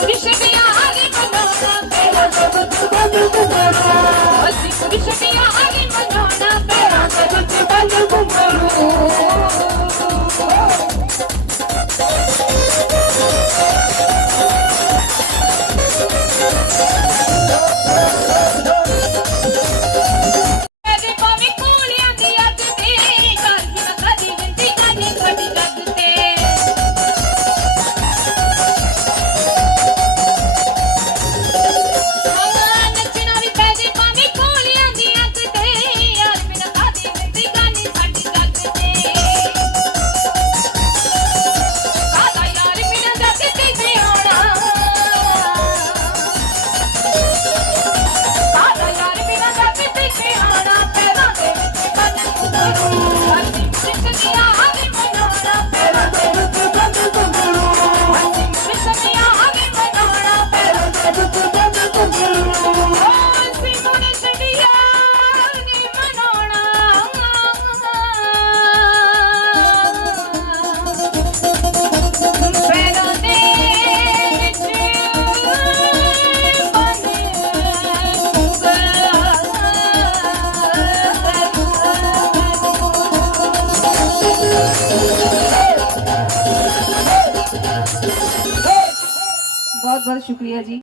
Finish it. 救命啊 बहुत बहुत शुक्रिया जी